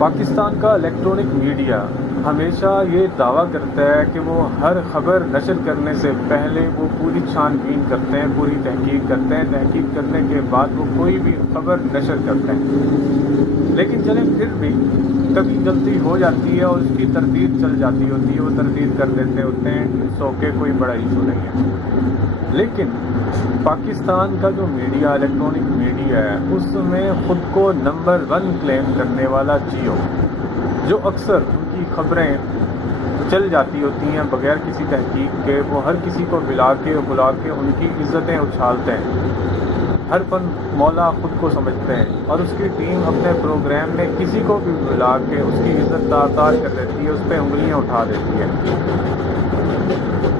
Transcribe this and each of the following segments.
پاکستان کا electronic media ہمیشہ یہ دعویٰ کرتا ہے کہ وہ ہر خبر نشر کرنے سے پہلے وہ پوری چھان بین کرتے ہیں، پوری تحقیق کرتے ہیں، تحقیق کرنے کے بعد وہ کوئی بھی خبر نشر کرتے ہیں۔ لیکن چلیں پھر بھی کبھی غلطی ہو جاتی ہے اور اس کی تردید چل جاتی ہوتی ہے، وہ تردید کر دیتے ہوتے ہیں، سو کے کوئی بڑا ایشو نہیں ہے۔ لیکن پاکستان کا جو میڈیا، الیکٹرانک میڈیا ہے، اس میں خود کو نمبر 1 کلیم کرنے والا جیو، جو اکثر ان کی خبریں چل جاتی ہوتی ہیں بغیر کسی تحقیق کے، وہ ہر کسی کو بلا کے ان کی عزتیں اچھالتے ہیں، ہر فن مولا خود کو سمجھتے ہیں، اور اس کی ٹیم اپنے پروگرام میں کسی کو بھی بلا کے اس کی عزت تار کر دیتی ہے، اس پہ انگلیاں اٹھا دیتی ہے۔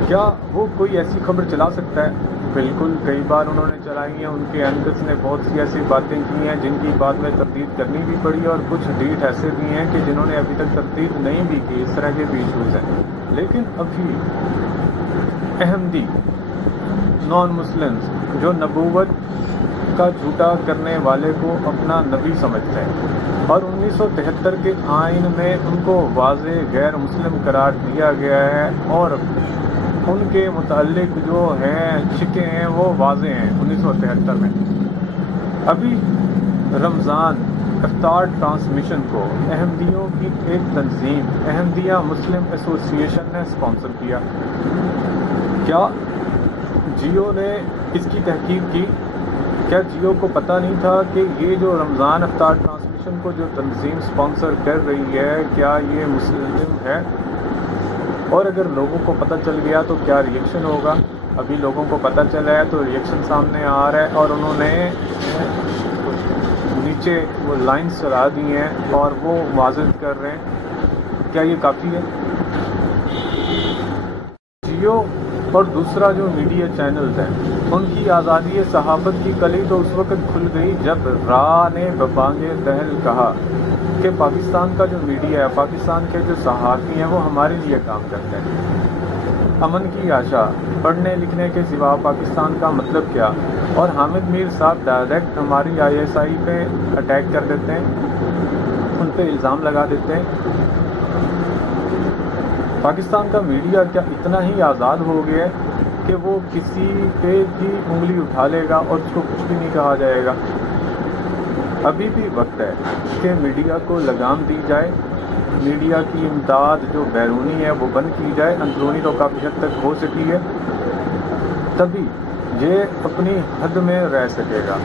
کیا وہ کوئی ایسی خبر چلا سکتا ہے؟ بالکل، کئی بار انہوں نے چلائی ہیں، ان کے اینکرز نے بہت سی ایسی باتیں کی ہیں جن کی بعد میں تردید کرنی بھی پڑی، اور کچھ ڈیٹ ایسے بھی ہیں کہ جنہوں نے ابھی تک تردید نہیں بھی کی، اس طرح کے بھی ایشوز ہیں۔ لیکن ابھی احمدی نان مسلمز جو نبوت کا جھوٹا کرنے والے کو اپنا نبی سمجھتے ہیں، اور 1973 کے آئین میں ان کو واضح غیر مسلم قرار دیا گیا ہے، اور ان کے متعلق جو ہیں شکیں ہیں وہ واضح ہیں 1973 میں۔ ابھی رمضان افطار ٹرانسمیشن کو احمدیوں کی ایک تنظیم احمدیہ مسلم ایسوسی ایشن نے اسپانسر کیا۔ کیا جیو نے اس کی تحقیق کی؟ کیا جیو کو پتہ نہیں تھا کہ یہ جو رمضان افطار ٹرانسمیشن کو جو تنظیم اسپانسر کر رہی ہے، کیا یہ مسلم ہے؟ اور اگر لوگوں کو پتہ چل گیا تو کیا ری ایکشن ہوگا؟ ابھی لوگوں کو پتہ چلا ہے تو ری ایکشن سامنے آ رہا ہے، اور انہوں نے نیچے وہ لائنز چلا دی ہیں اور وہ واضح کر رہے ہیں۔ کیا یہ کافی ہے؟ جیو اور دوسرا جو میڈیا چینلز ہیں، ان کی آزادی صحافت کی کلی تو اس وقت کھل گئی جب راہ نے ببانگ دہل کہا کہ پاکستان کا جو میڈیا ہے، پاکستان کے جو صحافی ہیں وہ ہمارے لیے کام کرتے ہیں، امن کی آشا، پڑھنے لکھنے کے سوا پاکستان کا مطلب کیا؟ اور حامد میر صاحب ڈائریکٹ ہماری ISI پہ اٹیک کر دیتے ہیں، ان پہ الزام لگا دیتے ہیں۔ پاکستان کا میڈیا کیا اتنا ہی آزاد ہو گیا ہے کہ وہ کسی پہ بھی انگلی اٹھا لے گا اور اس کو کچھ بھی نہیں کہا جائے گا؟ ابھی بھی وقت ہے کہ میڈیا کو لگام دی جائے، میڈیا کی امداد جو بیرونی ہے وہ بند کی جائے، اندرونی تو کافی حد تک ہو سکی ہے، تبھی یہ اپنی حد میں رہ سکے گا۔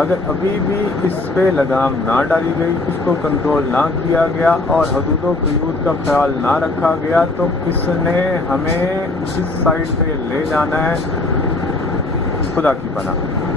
اگر ابھی بھی اس پہ لگام نہ ڈالی گئی، اس کو کنٹرول نہ کیا گیا اور حدود و قیود کا خیال نہ رکھا گیا، تو اس نے ہمیں اس سائڈ پہ لے جانا ہے، خدا کی پناہ۔